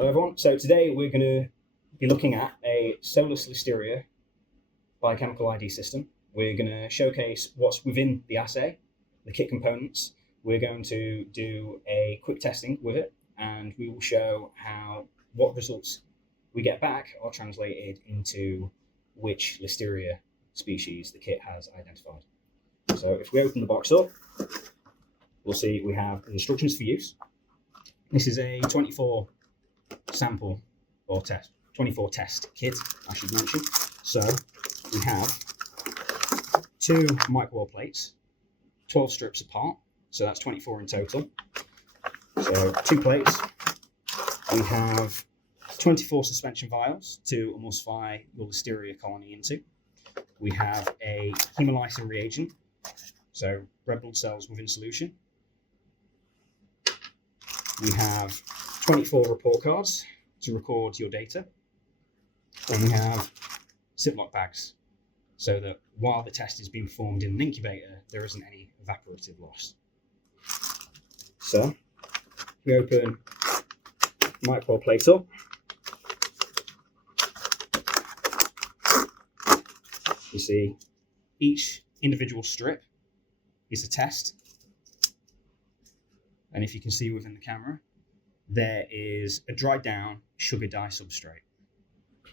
Hello everyone, so today we're going to be looking at a Solus Listeria biochemical ID system. We're going to showcase what's within the assay, the kit components. We're going to do a quick testing with it, and we will show how what results we get back are translated into which Listeria species the kit has identified. So if we open the box up, we'll see we have instructions for use. This is a 24 sample or test, 24 test kit, I should mention. So we have 2 microwell plates, 12 strips apart, so that's 24 in total. So 2 plates. We have 24 suspension vials to emulsify your Listeria colony into. We have a haemolytic reagent, so red blood cells within solution. We have 24 report cards to record your data. And we have Ziploc bags, so that while the test is being performed in an incubator, there isn't any evaporative loss. So, if we open microwell plate up, you see each individual strip is a test. And if you can see within the camera, there is a dried down sugar dye substrate.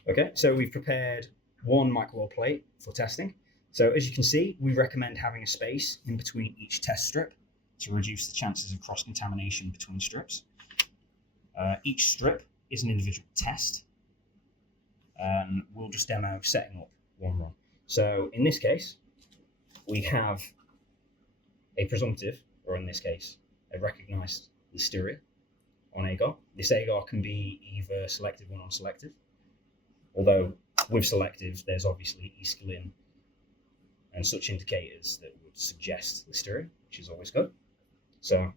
Okay, so we've prepared 1 microwell plate for testing. So as you can see, we recommend having a space in between each test strip to reduce the chances of cross-contamination between strips. Each strip is an individual test. We'll just demo setting up one run. So in this case, we have a presumptive, or in this case, a recognized Listeria on agar. This agar can be either selective or non-selective, although with selectives there's obviously escalin and such indicators that would suggest Listeria, which is always good. So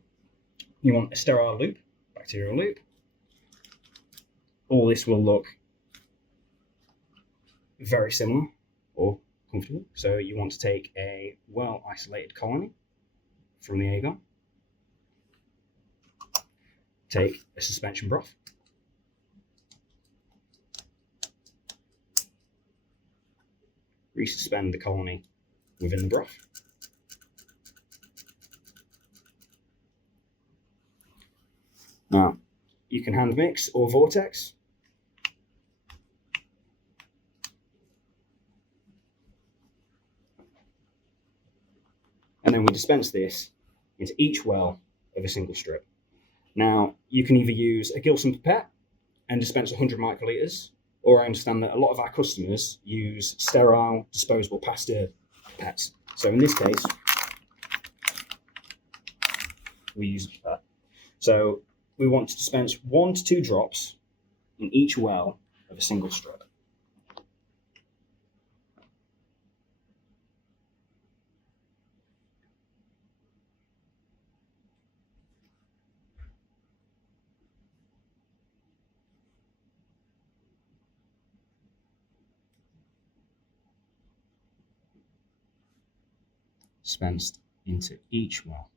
you want a sterile loop, bacterial loop. All this will look very similar or comfortable. So you want to take a well isolated colony from the agar, take a suspension broth, resuspend the colony within the broth, now you can hand mix or vortex. And then we dispense this into each well of a single strip. Now, you can either use a Gilson pipette and dispense 100 microliters, or I understand that a lot of our customers use sterile, disposable Pasteur pipettes. So in this case, we use a pipette. So we want to dispense 1 to 2 drops in each well of a single strip. Dispensed into each well.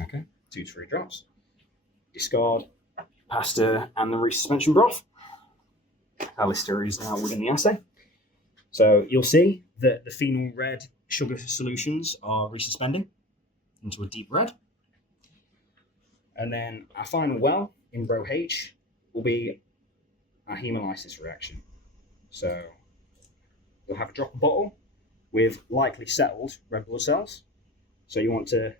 Okay, 2 to 3 drops. Discard Pasteur and the resuspension broth. Our Listeria is now within the assay. So you'll see that the phenol red sugar solutions are resuspending into a deep red. And then our final well in row H will be our hemolysis reaction. So you'll have a dropper bottle with likely settled red blood cells. So you want to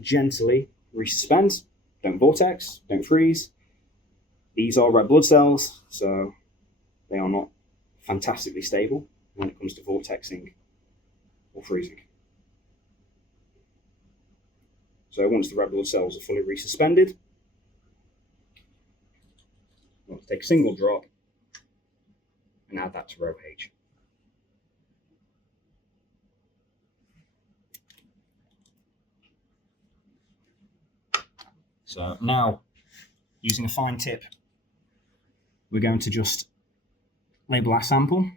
gently resuspend, don't vortex, don't freeze. These are red blood cells, so they are not fantastically stable when it comes to vortexing or freezing. So once the red blood cells are fully resuspended, we'll take a single drop and add that to row H. So now, using a fine tip, we're going to just label our sample.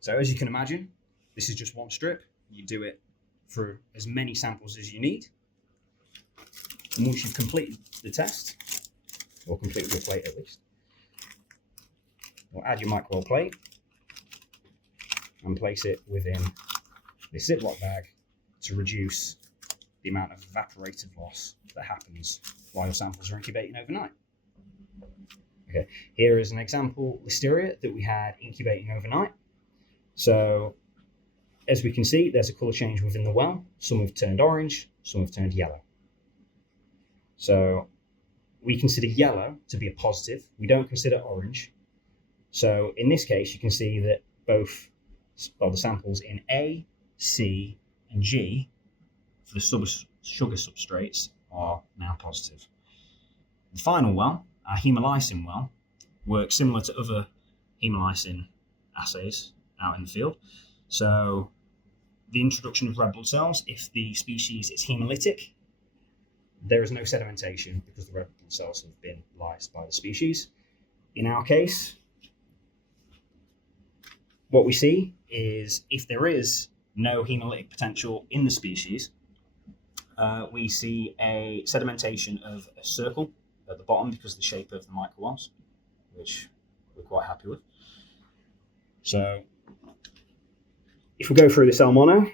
So as you can imagine, this is just one strip. You do it for as many samples as you need. And once you've completed the test, or completed your plate at least, you'll add your microwell plate and place it within this Ziploc bag to reduce the amount of evaporative loss that happens while your samples are incubating overnight. Okay, here is an example listeria that we had incubating overnight. So as we can see, there's a colour change within the well. Some have turned orange, some have turned yellow. So we consider yellow to be a positive. We don't consider orange. So in this case, you can see that both the samples in A, C, and G for the sugar substrates are now positive. The final well, our haemolysin well, works similar to other haemolysin assays out in the field. So the introduction of red blood cells, if the species is haemolytic, there is no sedimentation because the red blood cells have been lysed by the species. In our case, what we see is if there is no haemolytic potential in the species, we see a sedimentation of a circle at the bottom because of the shape of the microwells, which we're quite happy with. So if we go through the cell mono,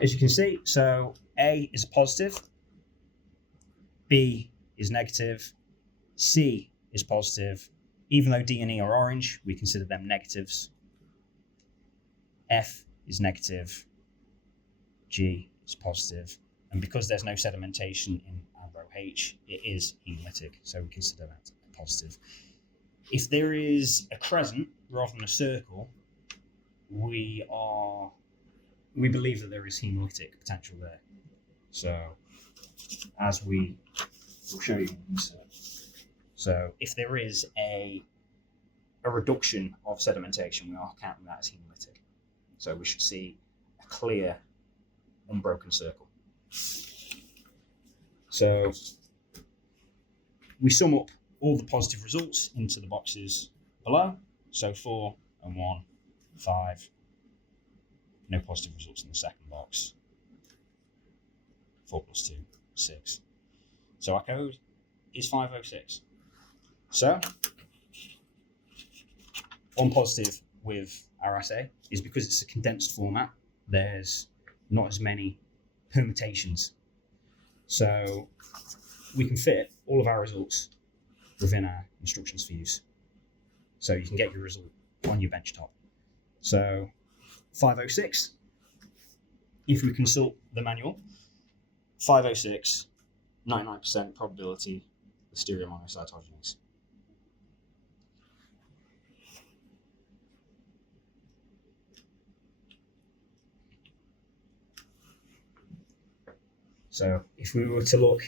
as you can see, so A is a positive, B is negative, C is positive. Even though D and E are orange, we consider them negatives. F is negative, G is positive, and because there's no sedimentation in our row H, it is haemolytic, so we consider that positive. If there is a crescent rather than a circle, we believe that there is haemolytic potential there. So as we will show you in insert. So if there is a reduction of sedimentation, we are counting that as haemolytic. So we should see a clear, unbroken circle. So we sum up all the positive results into the boxes below. So 4 and 1, 5. No positive results in the second box. 4 plus 2, 6. So our code is 506. So one positive with our assay is because it's a condensed format, there's not as many permutations. So we can fit all of our results within our instructions for use. So you can get your result on your benchtop. So 506, if we consult the manual, 506, 99% probability Listeria monocytogenes. So if we were to look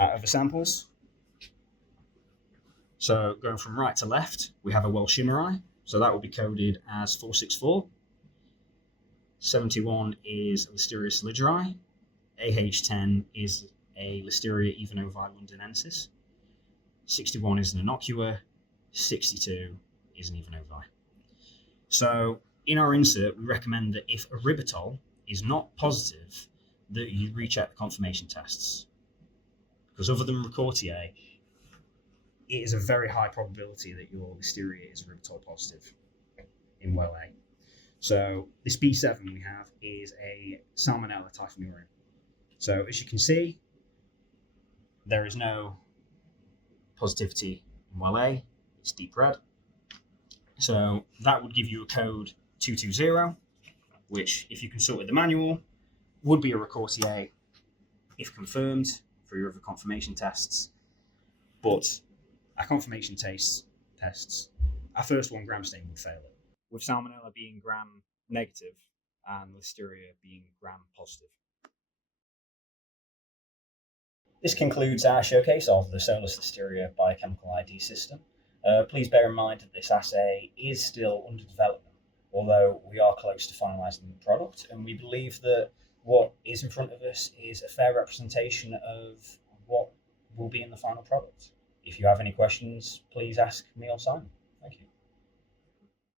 at other samples, so going from right to left, we have a Welshimeri, so that will be coded as 464. 71 is Listeria solidarii. AH10 is a Listeria evanovi londinensis. 61 is an inocua. 62 is an evanovi. So in our insert, we recommend that if erythritol is not positive, that you recheck the confirmation tests. Because other than Ricortiae, it is a very high probability that your Listeria is erythritol positive in well A. So this B7 we have is a Salmonella typhimurium. So as you can see, there is no positivity in well A, it's deep red. So that would give you a code 220, which if you consulted the manual, would be a Ricortiae if confirmed for your other confirmation tests. But our confirmation tests, our first one, gram stain, would fail it, with Salmonella being gram negative and Listeria being gram positive. This concludes our showcase of the Solus Listeria biochemical ID system. Please bear in mind that this assay is still under development, although we are close to finalising the product, and we believe that what is in front of us is a fair representation of what will be in the final product. If you have any questions, please ask me or Simon.